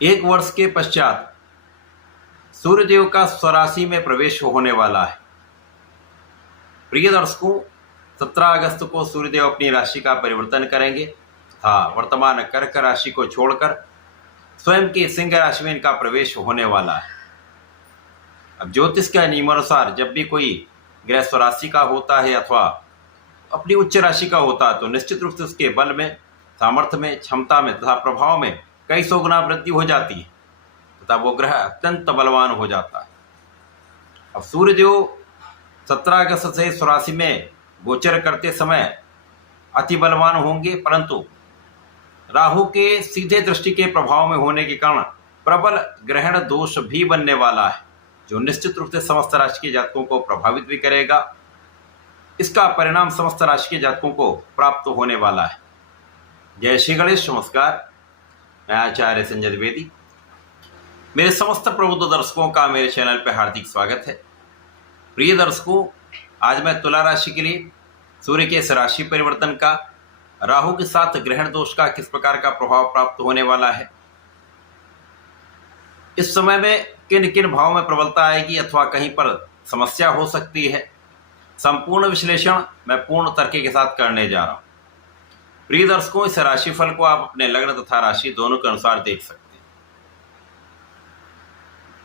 एक वर्ष के पश्चात सूर्यदेव का स्वराशि में प्रवेश होने वाला है। प्रिय दर्शकों, 17 अगस्त को सूर्यदेव अपनी राशि का परिवर्तन करेंगे तथा वर्तमान कर्क राशि को छोड़कर स्वयं के सिंह राशि में इनका प्रवेश होने वाला है। अब ज्योतिष के नियमानुसार जब भी कोई ग्रह स्वराशि का होता है अथवा अपनी उच्च राशि का होता है तो निश्चित रूप से उसके बल में, सामर्थ्य में, क्षमता में तथा प्रभाव में कई सौ गुना वृद्धि हो जाती है तथा वो ग्रह अत्यंत बलवान हो जाता है। अब सूर्यदेव 17 अगस्त से स्वराशि में गोचर करते समय अति बलवान होंगे, परंतु राहु के सीधे दृष्टि के प्रभाव में होने के कारण प्रबल ग्रहण दोष भी बनने वाला है, जो निश्चित रूप से समस्त राशि के जातकों को प्रभावित भी करेगा। इसका परिणाम समस्त राशि के जातकों को प्राप्त होने वाला है। जय श्री गणेश। नमस्कार, मैं आचार्य संजय द्विवेदी। मेरे समस्त प्रबुद्ध दर्शकों का मेरे चैनल पर हार्दिक स्वागत है। प्रिय दर्शकों, आज मैं तुला राशि के लिए सूर्य के इस राशि परिवर्तन का, राहु के साथ ग्रहण दोष का किस प्रकार का प्रभाव प्राप्त होने वाला है, इस समय में किन किन भाव में प्रबलता आएगी अथवा कहीं पर समस्या हो सकती है, संपूर्ण विश्लेषण मैं पूर्ण तर्क के साथ करने जा रहा हूं। प्रिय दर्शकों, इस राशिफल को आप अपने लग्न तथा राशि दोनों के अनुसार देख सकते हैं।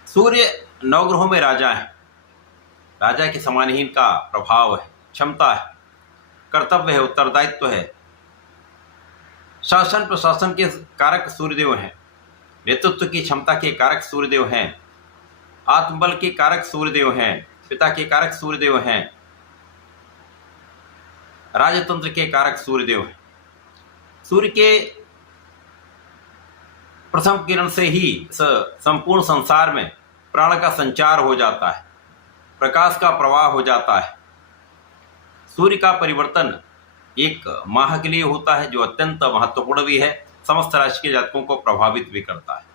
सूर्य नवग्रहों में राजा है। राजा के समान ही इनका प्रभाव है, क्षमता है, कर्तव्य है, उत्तरदायित्व है। शासन प्रशासन के कारक सूर्यदेव हैं, नेतृत्व की क्षमता के कारक सूर्यदेव हैं, आत्मबल के कारक सूर्यदेव हैं, पिता के कारक सूर्यदेव हैं, राजतंत्र के कारक सूर्यदेव हैं। सूर्य के प्रथम किरण से ही संपूर्ण संसार में प्राण का संचार हो जाता है, प्रकाश का प्रवाह हो जाता है। सूर्य का परिवर्तन एक माह के लिए होता है, जो अत्यंत महत्वपूर्ण भी है, समस्त राशि के जातकों को प्रभावित भी करता है।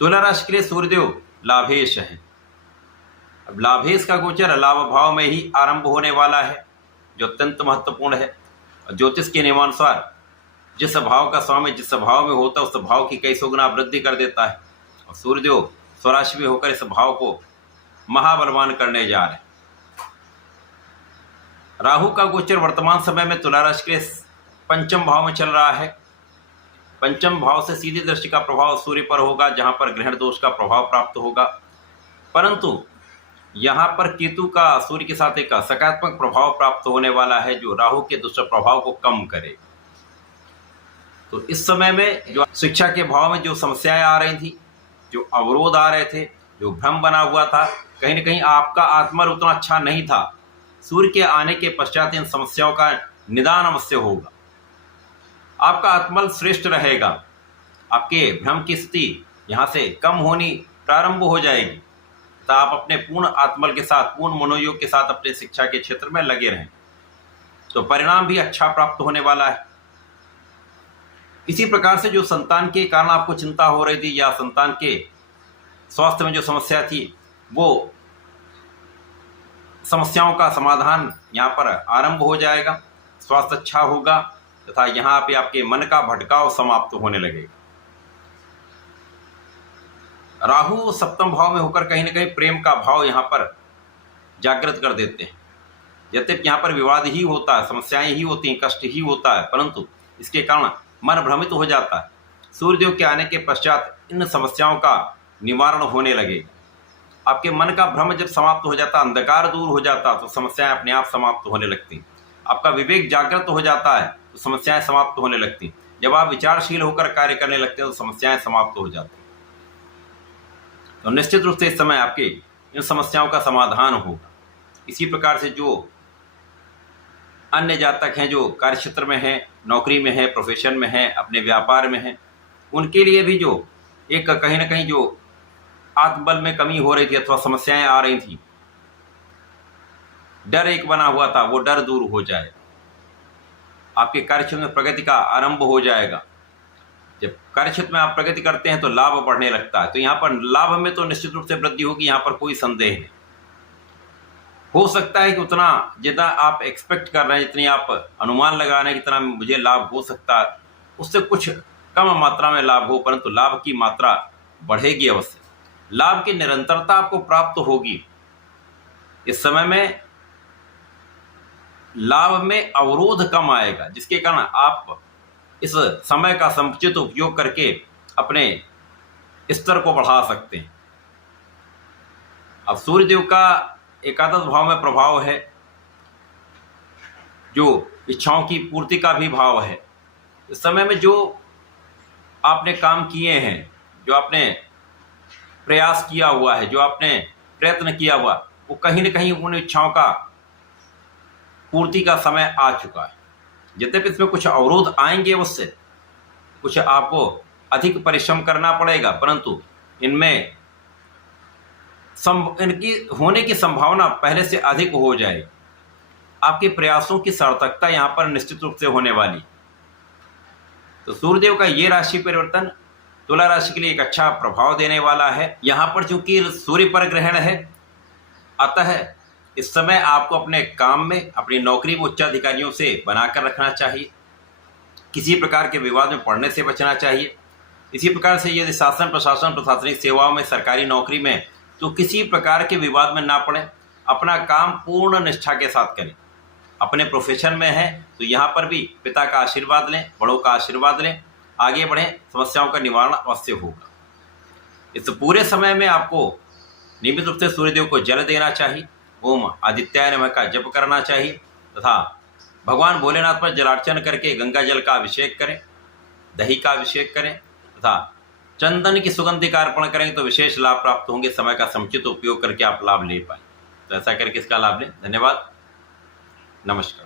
तुला राशि के लिए सूर्यदेव लाभेश है। अब लाभेश का गोचर लाभ भाव में ही आरंभ होने वाला है, जो अत्यंत महत्वपूर्ण है। ज्योतिष के नियमानुसार जिस भाव का स्वामी जिस भाव में होता है उस भाव की कई सौ गुना वृद्धि कर देता है, और सूर्यदेव स्वराशि में होकर इस भाव को महाबलवान करने जा रहे हैं। राहु का गोचर वर्तमान समय में तुला राशि के पंचम भाव में चल रहा है। पंचम भाव से सीधी दृष्टि का प्रभाव सूर्य पर होगा, जहां पर ग्रहण दोष का प्रभाव प्राप्त होगा, परंतु यहां पर केतु का सूर्य के साथ एक सकारात्मक प्रभाव प्राप्त होने वाला है, जो राहु के दुष्प्रभाव को कम करे। तो इस समय में जो शिक्षा के भाव में जो समस्याएं आ रही थी, जो अवरोध आ रहे थे, जो भ्रम बना हुआ था, कहीं ना कहीं आपका आत्मबल उतना अच्छा नहीं था, सूर्य के आने के पश्चात इन समस्याओं का निदान अवश्य होगा। आपका आत्मबल श्रेष्ठ रहेगा। आपके भ्रम की स्थिति यहाँ से कम होनी प्रारंभ हो जाएगी, तो आप अपने पूर्ण आत्मबल के साथ, पूर्ण मनोयोग के साथ अपने शिक्षा के क्षेत्र में लगे रहें, तो परिणाम भी अच्छा प्राप्त होने वाला है। इसी प्रकार से जो संतान के कारण आपको चिंता हो रही थी या संतान के स्वास्थ्य में जो समस्या थी, वो समस्याओं का समाधान यहाँ पर आरंभ हो जाएगा। स्वास्थ्य अच्छा होगा तथा यहाँ पे आपके मन का भटकाव समाप्त होने लगेगा। राहु सप्तम भाव में होकर कहीं ना कहीं प्रेम का भाव यहाँ पर जागृत कर देते हैं। यद्यपि यहाँ पर विवाद ही होता है, समस्याएं ही होती हैं, कष्ट ही होता है, परंतु इसके कारण मन भ्रमित हो जाता है। सूर्यदेव के आने के पश्चात इन समस्याओं का निवारण होने लगेगा। आपके मन का भ्रम जब समाप्त हो जाता, अंधकार दूर हो जाता, तो समस्याएं अपने आप समाप्त होने लगती। आपका विवेक जागृत हो जाता है तो समस्याएं समाप्त होने लगती। जब आप विचारशील होकर कार्य करने लगते हैं तो समस्याएं समाप्त हो जाती। तो निश्चित रूप से इस समय आपके इन समस्याओं का समाधान होगा। इसी प्रकार से जो अन्य जातक हैं, जो कार्यक्षेत्र में हैं, नौकरी में हैं, प्रोफेशन में हैं, अपने व्यापार में हैं, उनके लिए भी जो एक कहीं ना कहीं जो आत्मबल में कमी हो रही थी अथवा समस्याएं आ रही थी, डर एक बना हुआ था, वो डर दूर हो जाएगा। आपके कार्यक्षेत्र में प्रगति का आरंभ हो जाएगा। जब कार्यक्षेत्र में आप प्रगति करते हैं तो लाभ बढ़ने लगता है, तो यहाँ पर लाभ में तो निश्चित रूप से वृद्धि होगी, यहाँ पर कोई संदेह नहीं। हो सकता है कि उतना जितना आप एक्सपेक्ट कर रहे हैं, जितनी आप अनुमान लगा रहे हैं कितना मुझे लाभ हो सकता है, उससे कुछ कम मात्रा में लाभ हो, परंतु लाभ की मात्रा बढ़ेगी अवश्य। लाभ की निरंतरता आपको प्राप्त होगी। इस समय में लाभ में अवरोध कम आएगा, जिसके कारण आप इस समय का समुचित उपयोग करके अपने स्तर को बढ़ा सकते हैं। अब सूर्यदेव का एकादश भाव में प्रभाव है, जो इच्छाओं की पूर्ति का भी भाव है। इस समय में जो आपने काम किए हैं, जो आपने प्रयास किया हुआ है, जो आपने प्रयत्न किया हुआ, वो कहीं न कहीं उन इच्छाओं का पूर्ति का समय आ चुका है। यद्यपि इसमें कुछ अवरोध आएंगे अवश्य, कुछ आपको अधिक परिश्रम करना पड़ेगा, परंतु इनमें इनकी होने की संभावना पहले से अधिक हो जाएगी। आपके प्रयासों की सार्थकता यहाँ पर निश्चित रूप से होने वाली। तो सूर्यदेव का ये राशि परिवर्तन तुला राशि के लिए एक अच्छा प्रभाव देने वाला है। यहाँ पर चूंकि सूर्य पर ग्रहण है, अतः इस समय आपको अपने काम में, अपनी नौकरी में उच्चाधिकारियों से बनाकर रखना चाहिए। किसी प्रकार के विवाद में पड़ने से बचना चाहिए। इसी प्रकार से यदि शासन, प्रशासन, प्रशासनिक सेवाओं में, सरकारी नौकरी में, तो किसी प्रकार के विवाद में ना पड़े। अपना काम पूर्ण निष्ठा के साथ करें। अपने प्रोफेशन में है तो यहाँ पर भी पिता का आशीर्वाद लें, बड़ों का आशीर्वाद लें, आगे बढ़ें, समस्याओं का निवारण अवश्य होगा। इस पूरे समय में आपको नियमित रूप से सूर्यदेव को जल देना चाहिए, ओम आदित्याय नमः का जप करना चाहिए तथा भगवान भोलेनाथ पर जलार्चन करके गंगा जल का अभिषेक करें, दही का अभिषेक करें तथा चंदन की सुगंधि का अर्पण करेंगे तो विशेष लाभ प्राप्त होंगे। समय का समुचित उपयोग करके आप लाभ ले पाएं। तो ऐसा करके इसका लाभ लें। धन्यवाद, नमस्कार।